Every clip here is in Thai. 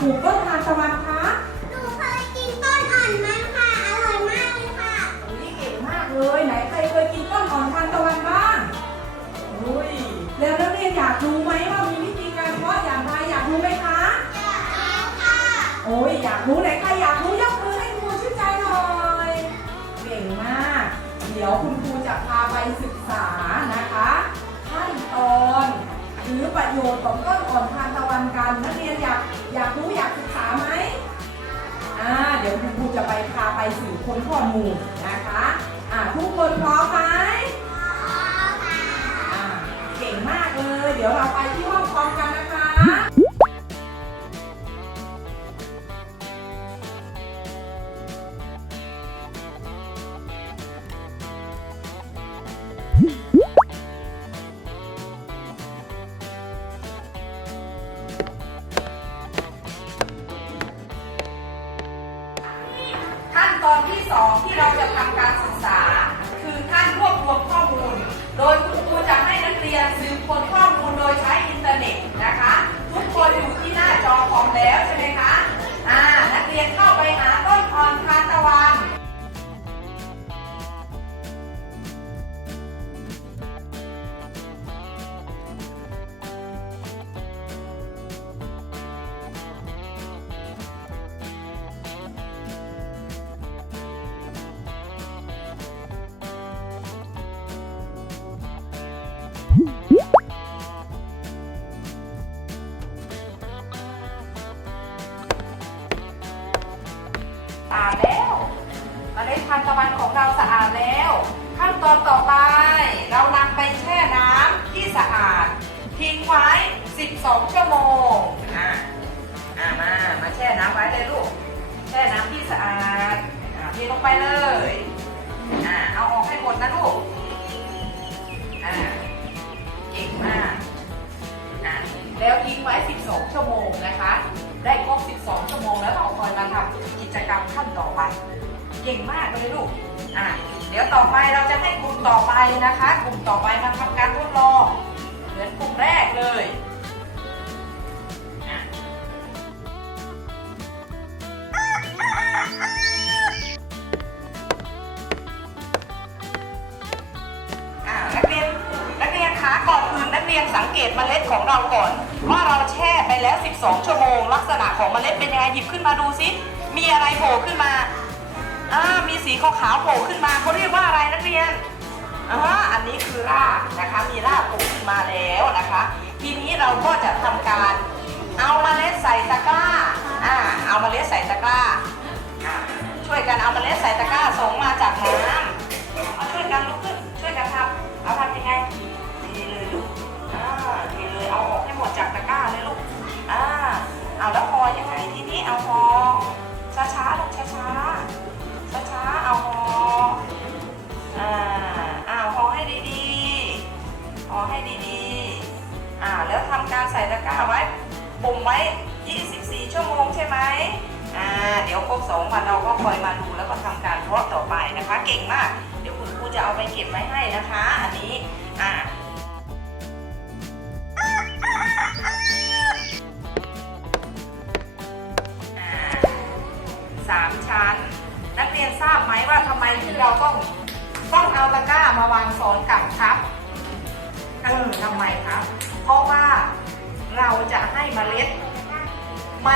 ปลูกต้นทานตะวันคะหนูเคยกินต้นอ่อนมันค่ะ อร่อยมากเลยค่ะ โอ้ยเก่งมากเลย ไหนใครเคยกินต้นอ่อนทานตะวันบ้างอุ้ยแล้วนักเรียนอยากรู้ไหมว่ามีวิธีการเพาะอย่างไรอยากรู้ไหมคะ อยากรู้ค่ะ โอ้ยอยากรู้ไหนใครอยากรู้ยกมือให้ครูชื่นใจหน่อยเก่งมาก เดี๋ยวคุณครูจะพาไปศึกษานะคะขั้นตอนหรือประโยชน์ของต้นอ่อนทานตะวันกันนักเรียนอยาก อยากรู้อยากศึกษาไหมอ่าเดี๋ยวคุณครูจะไปพาไปสื่อค้นข้อมูลนะคะอ่าทุกคนพร้อมไหมพร้อมค่ะอ่าเก่งมากเลย เดี๋ยวเราไปที่ สองที่เราจะทำการศึกษา คือท่านรวบรวมข้อมูล โดยคุณครูจะให้นักเรียนซื้อคน งไปเลย อ่า เอาออกให้หมดนะลูก อ่า เก่งมาก อะแล้วทิ้งไว้ 12 ชั่วโมงนะคะ ได้ครบ 12 ชั่วโมงแล้วเราคอยมาทำกิจกรรมขั้นต่อไป เก่งมากเลยลูก อะเดี๋ยวต่อไปเราจะให้กลุ่มต่อไปนะคะ กลุ่มต่อไปมาทำการทดลอง เหมือนกลุ่มแรกเลย เรียนสังเกตเมล็ดของเราก่อน ว่าเราแช่ไปแล้ว 12 ชั่วโมง ลักษณะของเมล็ดเป็นยังไงหยิบขึ้นมาดูสิมีอะไรโผล่ขึ้นมาอ่ามีสีขาวๆโผล่ขึ้นมาเขาเรียกว่าอะไรนักเรียนอ่าอันนี้คือรากนะคะ มีรากโผล่ขึ้นมาแล้วนะคะ ทีนี้เราก็จะทำการเอาเมล็ดใส่ตะกร้าอ่าเอาเมล็ดใส่ตะกร้าอ่าช่วยกันเอาเมล็ดใส่ตะกร้าส่งมาจาก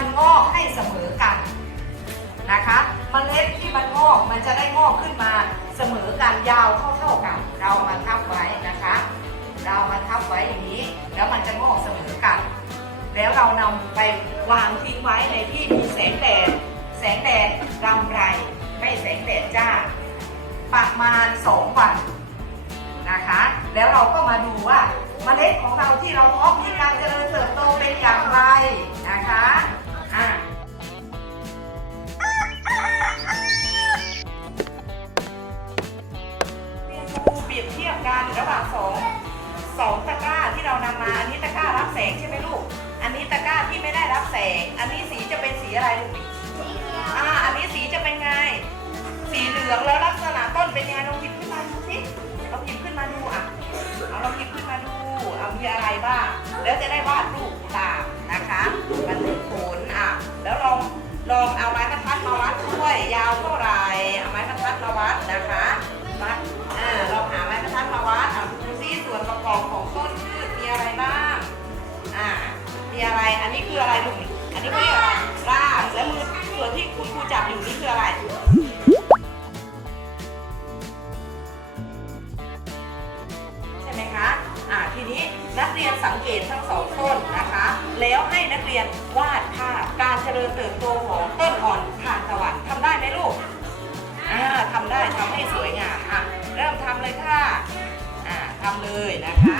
มันงอกให้เสมอกันนะคะเมล็ดที่มันงอกมันจะได้งอกขึ้นมาเสมอกันยาวเท่าๆกัน เรามาทับไว้นะคะ เรามาทับไว้อย่างนี้ แล้วมันจะงอกเสมอกัน แล้วเรานำไปวางทิ้งไว้ในที่มีแสงแดดแสงแดดรำไรไม่แสงแดดจ้าประมาณ 2 วันนะคะ แล้วเราก็มาดูว่าเมล็ดของเราที่เราเพาะมีการเจริญเติบโตเป็นอย่างไรนะคะ เปรียบเทียบกันระหว่างสองสองตะกร้าที่เรานำมาอันนี้ตะกร้ารับแสงใช่ไหมลูก อันนี้ตะกร้าที่ไม่ได้รับแสง อันนี้สีจะเป็นสีอะไรลูกนี่อ่าอันนี้สีจะเป็นไง สีเหลืองแล้วลักษณะต้นเป็นยังไงลองหยิบขึ้นมาดูสิลองหยิบขึ้นมาดูอะเอาลองหยิบขึ้นมาดูเอามีอะไรบ้างแล้วจะได้วาดรูปตามนะคะมันเป็นผลอะแล้วลองลองเอาไม้บรรทัดมาวัดด้วยยาวเท่าไหร่เอาไม้บรรทัดมาวัดนะคะ สังเกตทั้งสองต้นนะคะ แล้วให้นักเรียนวาดภาพการเจริญเติบโตของต้นอ่อนทานตะวันทำได้ไหมลูกอ่าทำได้ทำให้สวยงามอะเริ่มทำเลยค่ะอ่าทำเลยนะคะ